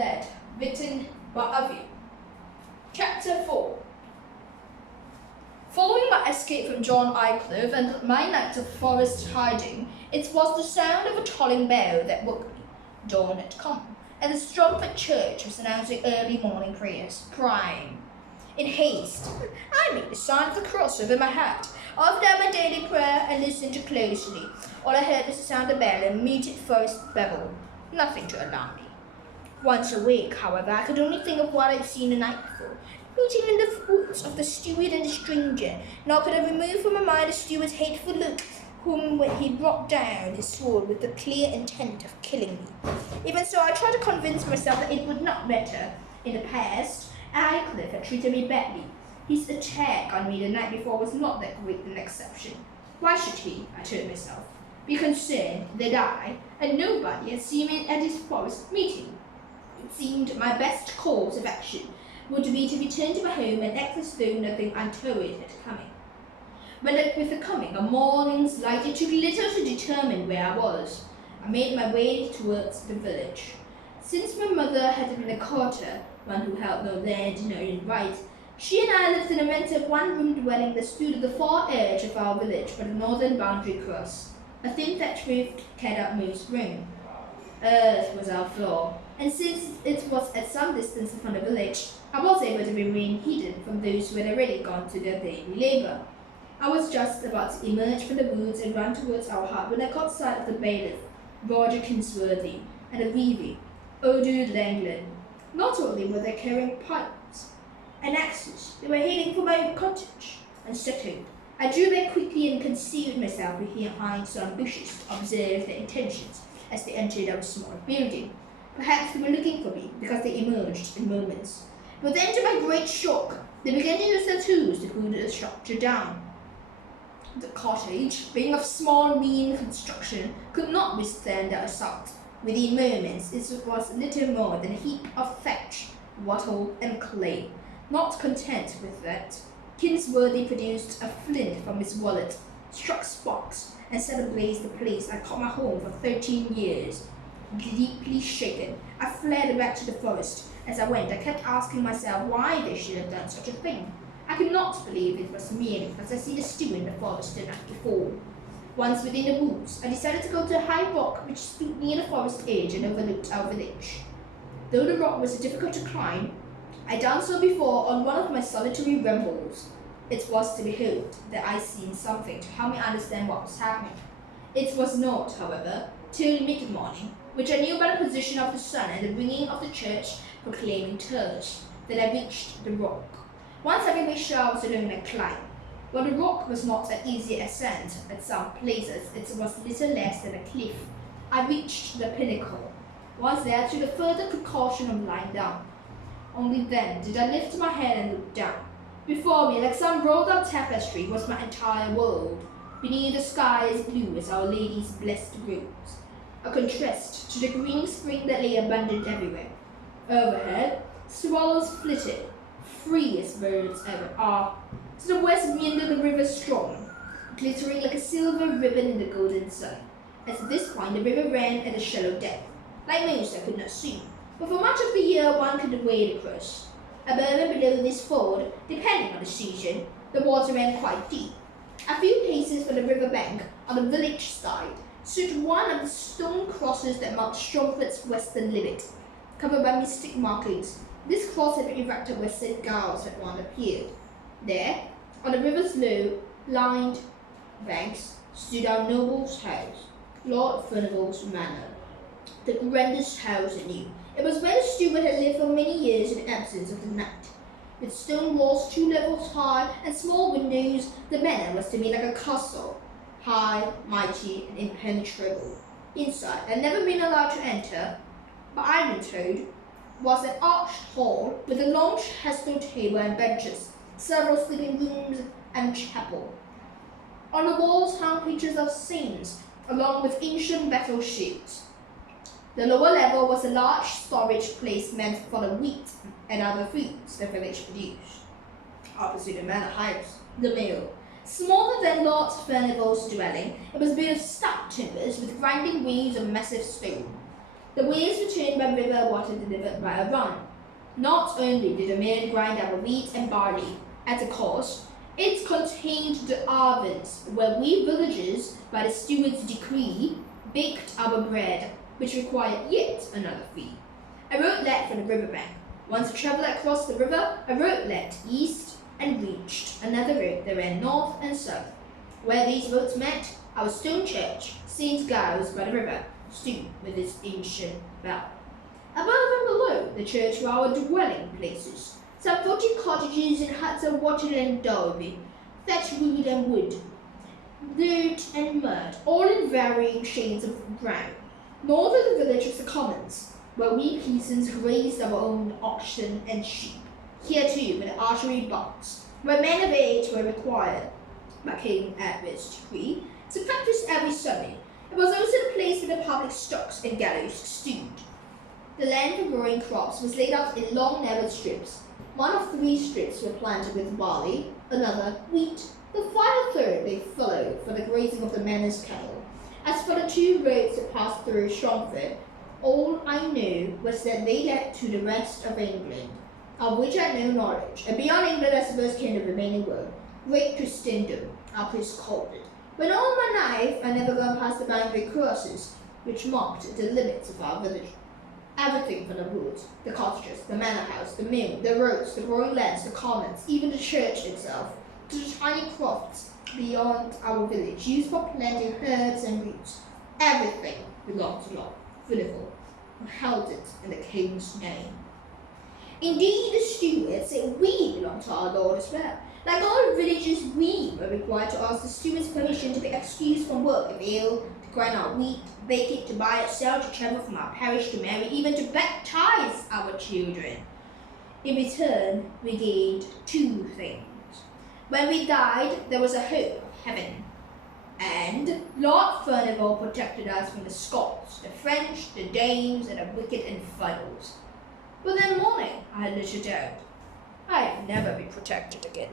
Led, written by Avi. Chapter 4. Following my escape from John Aycliffe and my night of forest hiding, it was the sound of a tolling bell that woke me. Dawn had come, and the strumpet church was announcing early morning prayers, crying. In haste, I made the sign of the cross over my hat, offered out my daily prayer, and listened closely. All I heard was the sound of the bell and muted forest babble. Nothing to alarm me. Once awake, however, I could only think of what I'd seen the night before, meeting in the woods of the steward and the stranger, nor could I remove from my mind the steward's hateful look, whom he brought down his sword with the clear intent of killing me. Even so, I tried to convince myself that it would not matter. In the past, Aycliffe had treated me badly. His attack on me the night before was not that great an exception. Why should he, I told myself, be concerned that I and nobody had seen me at his forest meeting? It seemed my best course of action would be to return to my home and act as though nothing untoward had come. But with the coming of morning's light, it took little to determine where I was. I made my way towards the village. Since my mother had been a quarter, one who held no land, no own right, she and I lived in a rented one-room dwelling that stood at the far edge of our village by the northern boundary cross, a thin thatched roof carried out most room. Earth was our floor, and since it was at some distance from the village, I was able to remain hidden from those who had already gone to their daily labour. I was just about to emerge from the woods and run towards our hut when I caught sight of the bailiff, Roger Kingsworthy, and the weavy, Odur Langland. Not only were they carrying pipes and axes, they were heading for my cottage. Unsettled, I drew back quickly and concealed myself behind some bushes to observe their intentions as they entered our small building. Perhaps they were looking for me because they emerged in moments. But then, to my great shock, they began to use their tools to pull the structure down. The cottage, being of small, mean construction, could not withstand the assault. Within moments, it was little more than a heap of thatch, wattle, and clay. Not content with that, Kingsworthy produced a flint from his wallet, struck sparks, and set ablaze the place I called my home for 13 years. Deeply shaken, I fled back to the forest. As I went, I kept asking myself why they should have done such a thing. I could not believe it was merely because I seen a stew in the forest the night before. Once within the woods, I decided to go to a high rock which stood near the forest edge and overlooked our village. Though the rock was difficult to climb, I had done so before on one of my solitary rambles. It was to be hoped that I seen something to help me understand what was happening. It was not, however, till mid-morning, which I knew by the position of the sun and the ringing of the church proclaiming church, that I reached the rock. Once having made sure I was alone and climb. While the rock was not an easy ascent at some places, it was little less than a cliff. I reached the pinnacle. Once there, I took the further precaution of lying down. Only then did I lift my head and look down. Before me, like some rolled-out tapestry, was my entire world. Beneath, the sky as blue as Our Lady's blessed robes, a contrast to the green spring that lay abundant everywhere. Overhead, swallows flitted, free as birds ever are. To the west meandered the river strong, glittering like a silver ribbon in the golden sun. At this point, the river ran at a shallow depth. Like most, I could not swim, but for much of the year one could wade across. Above and below this ford, depending on the season, the water ran quite deep. A few paces from the river bank, on the village side, stood one of the stone crosses that marked Strumpet's western limit. Covered by mystic markings, this cross had been erected where St. Giles had once appeared. There, on the river's low-lined banks, stood our noble's house, Lord Furnival's manor, the grandest house I knew. It was where the steward had lived for many years in the absence of the knight. With stone walls 2 levels high and small windows, the manor was to me like a castle, high, mighty, and impenetrable. Inside, I had never been allowed to enter, but I had been told, was an arched hall with a long festal table and benches, several sleeping rooms, and chapel. On the walls hung pictures of saints, along with ancient battle shields. The lower level was a large storage place meant for the wheat and other foods the village produced. Opposite the manor house, the mill. Smaller than Lord Furnival's dwelling, it was built of stout timbers with grinding wheels of massive stone. The wheels returned by river water delivered by a run. Not only did the mill grind our wheat and barley at the cost, it contained the ovens where we villagers, by the steward's decree, baked our bread, which required yet another fee. A road led from the riverbank. Once a traveller crossed the river, a road led east and reached another road that ran north and south. Where these roads met, our stone church, St. Giles by the river, stood with its ancient bell. Above and below the church were our dwelling places, some 40 cottages and huts of wattle and adobe, thatched reed and wood, dirt and mud, all in varying shades of brown. North of the village was the commons, where we peasants grazed our own oxen and sheep. Here too were the archery box, where men of age were required, by King Edward's decree, to practice every Sunday. It was also the place where the public stocks and gallows stood. The land for growing crops was laid out in long narrow strips. One of 3 strips were planted with barley, another wheat. The final third they followed for the grazing of the manor's cattle. As for the 2 roads that passed through Strongford, all I knew was that they led to the rest of England, of which I had no knowledge, and beyond England I suppose came the remaining world, Great Christendom, our place called it. When all my life I never gone past the boundary crosses, which marked the limits of our village. Everything from the woods, the cottages, the manor house, the mill, the roads, the growing lands, the commons, even the church itself, to the tiny crofts beyond our village, used for planting herbs and roots. Everything belonged to Lord Philippa, who held it in the king's name. Indeed, the steward said we belonged to our Lord as well. Like all villagers, we were required to ask the steward's permission to be excused from work if ill, to grind our wheat, bake it, to buy it, sell, to travel from our parish, to marry, even to baptize our children. In return, we gained 2 things. When we died, there was a hope of heaven. And Lord Furnival protected us from the Scots, the French, the Danes, and the wicked infidels. But that morning, I had little doubt. I'd never be protected again.